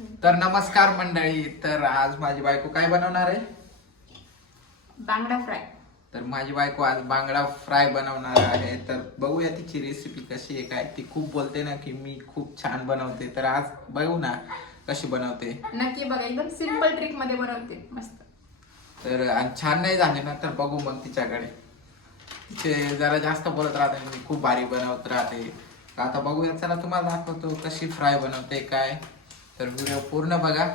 तर नमस्कार मंडळी तर आज माझी बायको काय बनवणार आहे? बांगडा फ्राय. तर माझी बायको आज बांगडा फ्राय बनवणार आहे. तर बघूया तिची रेसिपी कशी आहे काय? ती खूप बोलते ना की मी खूप छान बनवते. तर आज बघू ना कशी बनवते. नक्की बघा एकदम सिंपल ट्रिकमध्ये बनवते. मस्त. तर आणि छान नाही झाले ना तर बघू मग तिच्याकडे. तिचे जरा जास्त बोलत राहते मी खूप भारी बनवत राहते. आता बघूया चला तुम्हाला दाखवतो कशी फ्राय बनवते काय? तर व्हिडिओ पूर्ण बघा.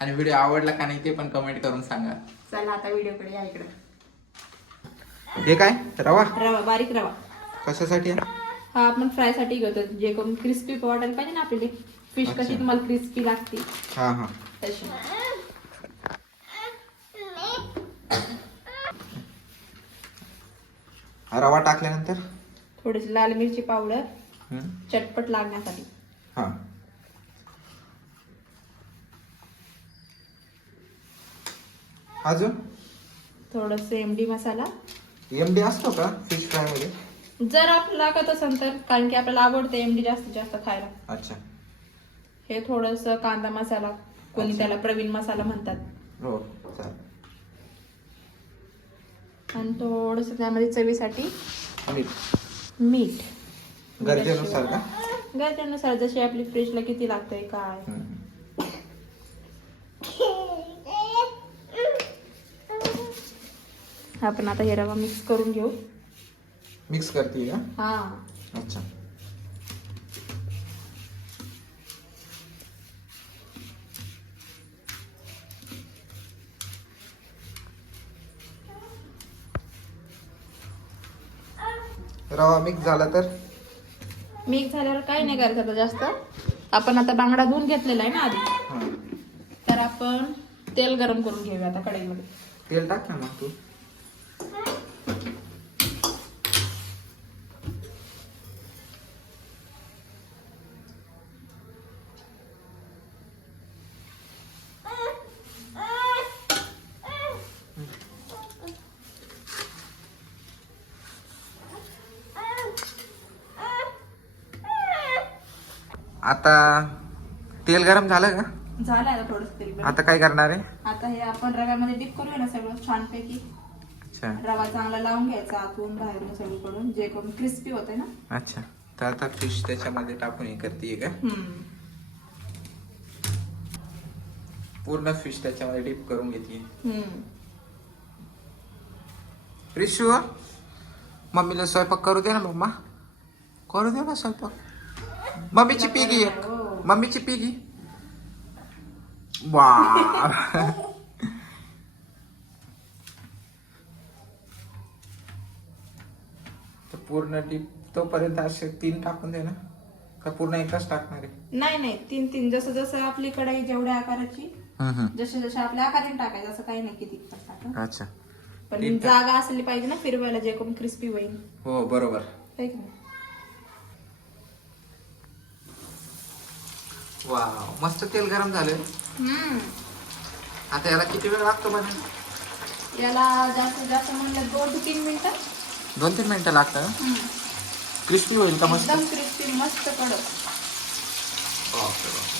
आणि व्हिडिओ आवडला का नाही ते पण कमेंट करून सांगा. चला आता व्हिडिओकडे या इकडे. हे काय? रवा? रवा बारीक रवा. कशासाठी आहे? हा आपण फ्रायसाठी घेतो. जे कोण क्रिस्पी वाटायला पाहिजे ना आपली फिश अच्छा. कशी तुम्हाला क्रिस्पी लागते. हा हा. तशी. हा रवा टाकल्यानंतर? थोडीशी लाल मिरची पावडर. हम्म. चटपट लागण्यासाठी. हा. अजून? थोडस एमडी मसाला. एमडी असतो का? फिश फ्रायमध्ये? जर आपल्याला लागत असेल तर कारण की आपल्याला आवडते एमडी जास्तीत जास्त खायला. अच्छा. हे थोडस कांदा मसाला कोणी. त्याला प्रवीण मसाला म्हणतात. हो चालेल. आणि थोडस त्यामध्ये चवीसाठी मीठ. मीठ. गरजेनुसार का? गरजेनुसार जशी आपली फ्रीजला किती लागतंय काय. आपण आता हे रवा मिक्स करून घेऊ. मिक्स करते का? हा. अच्छा. रवा मिक्स झाला तर? मिक्स झाल्यावर काही नाही करायचं आता जास्त. आपण आता बांगडा धुवून घेतलेला आहे ना आधी. तर आपण तेल गरम करून घेऊया आता कढईमध्ये. तेल टाक ना मग तू. आता तेल गरम झालं का? झालं आता थोडस तेल गरम. आता काय करणार आहे? आता हे आपण रव्यामध्ये डिप करूया ना सगळं छानपैकी. अच्छा. रवा चांगला लावून घ्यायचा आतून बाहेरून सगळीकडून जे करून क्रिस्पी होते ना. अच्छा. तर आता फिश त्याच्यामध्ये टाकून हे करते का? हम्म. पूर्ण फिश त्याच्यामध्ये डीप करून घेते हम्म. रिशू मम्मीला स्वयंपाक करू दे ना मम्मा. करू दे ना स्वयंपाक. मम्मीची पिगी एक. मम्मीची पिगी वा तर पूर्ण डीप तोपर्यंत असे तीन टाकून दे ना. का पूर्ण एकच टाकणार आहे? नाही नाही. तीन तीन. जसं जसं आपली कढई जेवढ्या आकाराची जसे जसे आपल्या आकाराने टाकायचं असं काही नाही किती पण टाका. अच्छा. पण. जागा असली पाहिजे ना फिरवायला जे करून क्रिस्पी होईल. हो बरोबर. है की नाही? वा मस्त तेल गरम झालं हम्म. आता याला किती वेळ लागतो बरं? याला जास्तीत जास्त म्हणलं दोन ते तीन मिनिटं. दोन तीन मिनिटं लागतं? क्रिस्पी होईल का मस्त? एकदम क्रिस्पी मस्त कडक.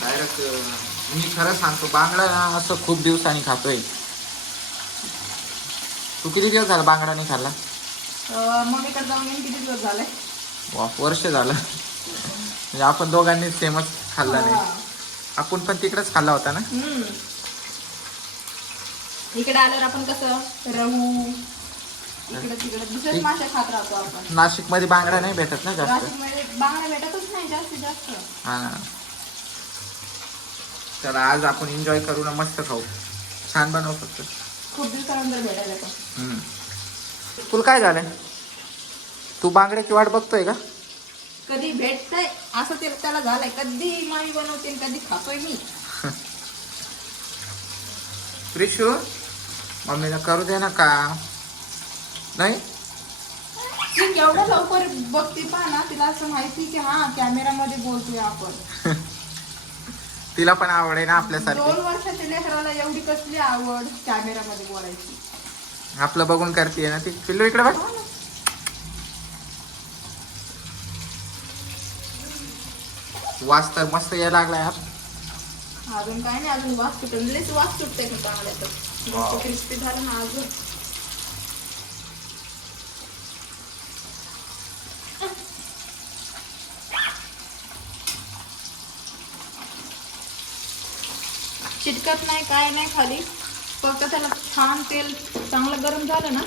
डायरेक्ट मी खरं सांगतो बांगडा ना असं खूप दिवसांनी खातोय. तू किती दिवस झाला बांगडा नाही खाल्ला? अं, मम्मीकडे जाऊन येऊन किती दिवस झाले? वा वर्ष झालं. म्हणजे आपण दोघांनी सेमच खाल्ला नाही. आपण पण तिकडेच खाल्ला होता ना. इकडे आल्यावर आपण कसं रहू नाशिकमध्ये बांगडा नाही भेटत ना जास्त? बांगडा भेटतच नाही जास्तीत जास्त. हा. आज आपण एन्जॉय करू ना मस्त खाऊ. छान बनव फक्त. खूप दिवसानंतर भेटायला. तुला काय झालं तू बांगड्याची वाट बघतोय का? कधी भेटतंय असं ते त्याला झालंय. कधी मामी बनवते आणि कधी खातोय मी. रिशू मम्मीला करू दे ना का? नाही? ती एवढं लवकर बघते पहा ना तिला असं माहिती की हा कॅमेरामध्ये बोलतोय आपण. तिला पण आवड आहे ना आपल्यासारखी. दोन वर्षाच्या लेकराला एवढी कसली आवड कॅमेरामध्ये बोलायची. आपलं बघून करते ना ती. पिल्लू इकडे बघ. वाच तर मस्त यायला लागला यार अजून काय नाही अजून वास सुटून लयच वास सुटते का चांगल्या तर क्रिस्पी झालं ना अजून. चिटकत नाही काय नाही खाली. फक्त त्याला छान तेल चांगलं गरम झालं ना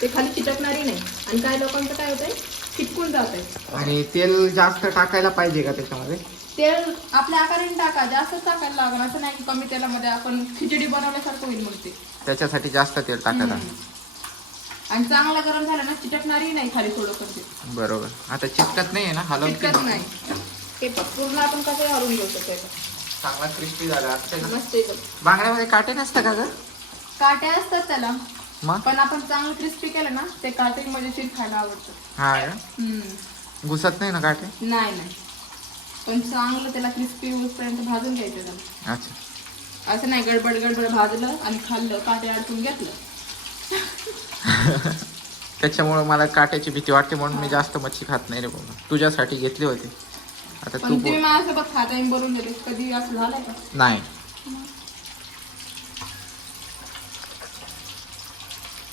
ते खाली चिटकणारी नाही. आणि काय लोकांचं काय होतंय? चिटकून जात. आणि तेल जास्त टाकायला पाहिजे का त्याच्यामध्ये? तेल आपल्या आकाराने टाका जास्त टाकायला लागणार असं नाही की कमी तेलामध्ये आपण खिचडी बनवल्यासारखं होईल मग ते. त्याच्यासाठी जास्त तेल टाकायला. आणि चांगला गरम झाला ना चिटकणारही नाही खाली थोडं पण ते. बरोबर. आता चिटकत नाही ना हलवून चिटकत नाही. हे बघ, पूर्ण आपण कसं हलवून घेऊ शकतो. चांगला क्रिस्पी झाला असते ना. मस्त एकदम. बांगड्यामध्ये काटे नसतं का ग? काटे असतात त्याला. मग पण आपण चांगलं क्रिस्पी केलं ना ते काटे मजेशीर खायला आवडतं. हा का? हम्म. घुसत नाही ना काटे? नाही नाही. पण चांगलं त्याला क्रिस्पी होईपर्यंत भाजून घ्यायचं त्याला अच्छा. असं नाही गडबड गडबड भाजलं आणि खाल्लं काटे अडकून घेतलं. त्याच्यामुळे मला काट्याची भीती वाटते म्हणून मी जास्त मच्छी खात नाही रे बाबा. तुझ्यासाठी घेतली होती. आता पण तू तुम्ही बोल. माझ्यासोबत खाता येईल बोलून देते. कधी असं झालंय का? नाही.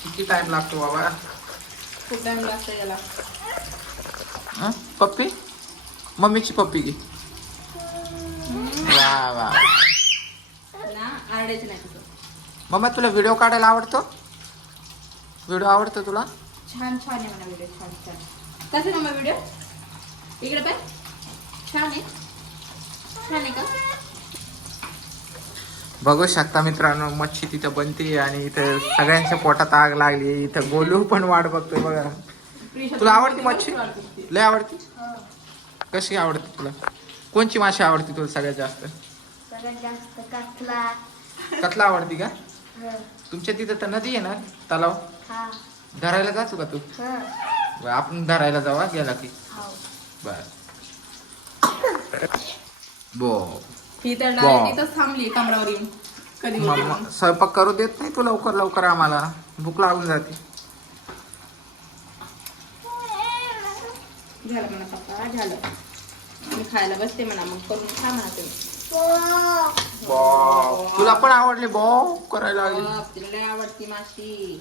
किती टाइम लागतो बाबा? खूप टाइम लागतं याला. हं? पप्पी? मम्मीची पप्पी घे. वा वा. ना आरडायचं नाही तुझं मम्मा तुला व्हिडिओ काढायला आवडतो? व्हिडिओ आवडतो तुला? छान छान आहे म्हणा व्हिडिओ छान छान. कसं आहे मग व्हिडिओ इकडे पाय. छान आहे. छान आहे का? बघू शकता मित्रांनो मच्छी तिथं बनते आणि इथं सगळ्यांच्या पोटात आग लागली. इथं गोलू पण वाट बघतोय बघा. तुला आवडती मच्छी. लय आवडती? हा. कशी आवडते तुला? कोणची माशी आवडते तुला सगळ्यात जास्त? कातला कतला आवडती का? हं, तुमच्या तिथं तर नदी आहे ना? तलाव? हा. धरायला जातो का तू? हं, आपण धरायला जावा गेला की. हाव. बर. बो. ही तर वा. डायरेक्ट इथंच थांबली कमरावर. येऊन कधी म्हणून. स्वयंपाक करू देत नाही तू लवकर लवकर आम्हाला. भूक लागून जाते. झालं म्हणा पप्पा झालं. मी खायला बसते म्हणा मग करून खा म्हणा तुम्ही. ओ, तुला पण आवडले बॉ करायला लागली. बाप, तिला लय आवडती माशी.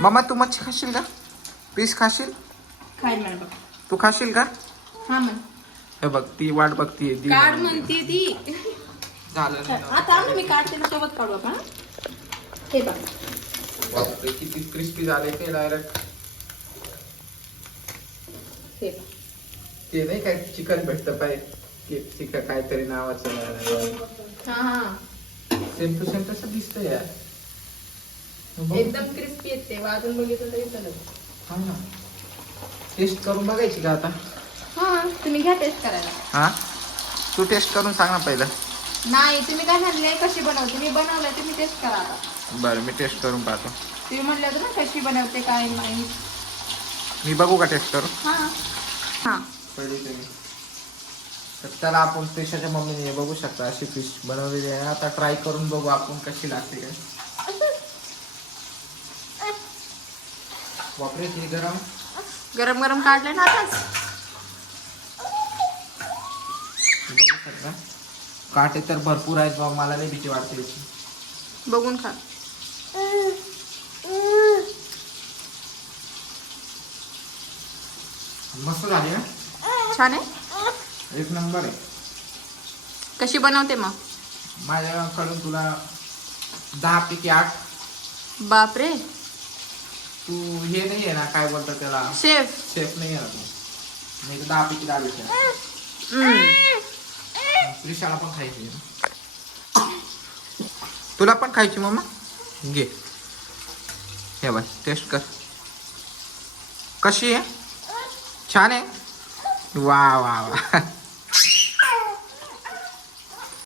मम्मा तू मच्छी खाशील का? पीस खाशील? खाईल म्हणा तू खाशील का? हा म्हण. हे बघ ती वाट बघतीये ती काढ म्हणते. ती. झालं नाही ना. आता आम्ही मी काढते ना सोबत काढू आपण हा? बघ. बापरे, किती क्रिस्पी झाले ते डायरेक्ट हे बघ. ते नाही काय चिकन भेटतं पाहिजे चिकन काहीतरी नावाचं हा हा. सेम टू सेम तसं यार. बघ. एकदम क्रिस्पी येते वाजून बघितलं तरी चालेल. हा ना. टेस्ट करून बघायची का आता? हा तुम्ही घ्या टेस्ट करायला. हा? तू टेस्ट करून सांग ना पहिलं. नाही तुम्ही काय म्हणले कशी बनवते? मी बनवलंय तुम्ही टेस्ट करा आता. बरं मी टेस्ट करून पाहतो. तुम्ही म्हणले होते ना कशी बनवते काय नाही. मी बघू का टेस्ट करून? हा. हा. पहिली तुम्ही तर त्याला आपण पेशाच्या मम्मीने हे बघू शकता अशी फिश बनवलेली आहे. आता ट्राय करून बघू आपण कशी लागते काय. किती गरम गरम? गरम काढले ना आताच? काटे तर भरपूर आहेत बाबा मला नाही भीती वाटते याची. बघून खा. मस्त झाली ना छान आहे? एक नंबर आहे. कशी बनवते मग? माझ्याकडून तुला दहा पैकी आठ. बापरे. तू हे नाही आहे ना काय बोलतात त्याला? शेफ. शेफ नाही आहे ना तू. दहा पैकी दहा भेटल्या रिशाला पण खायची. तुला पण खायची मम्मा घे. हे बस टेस्ट कर. कशी आहे? छान आहे? वा वा वा.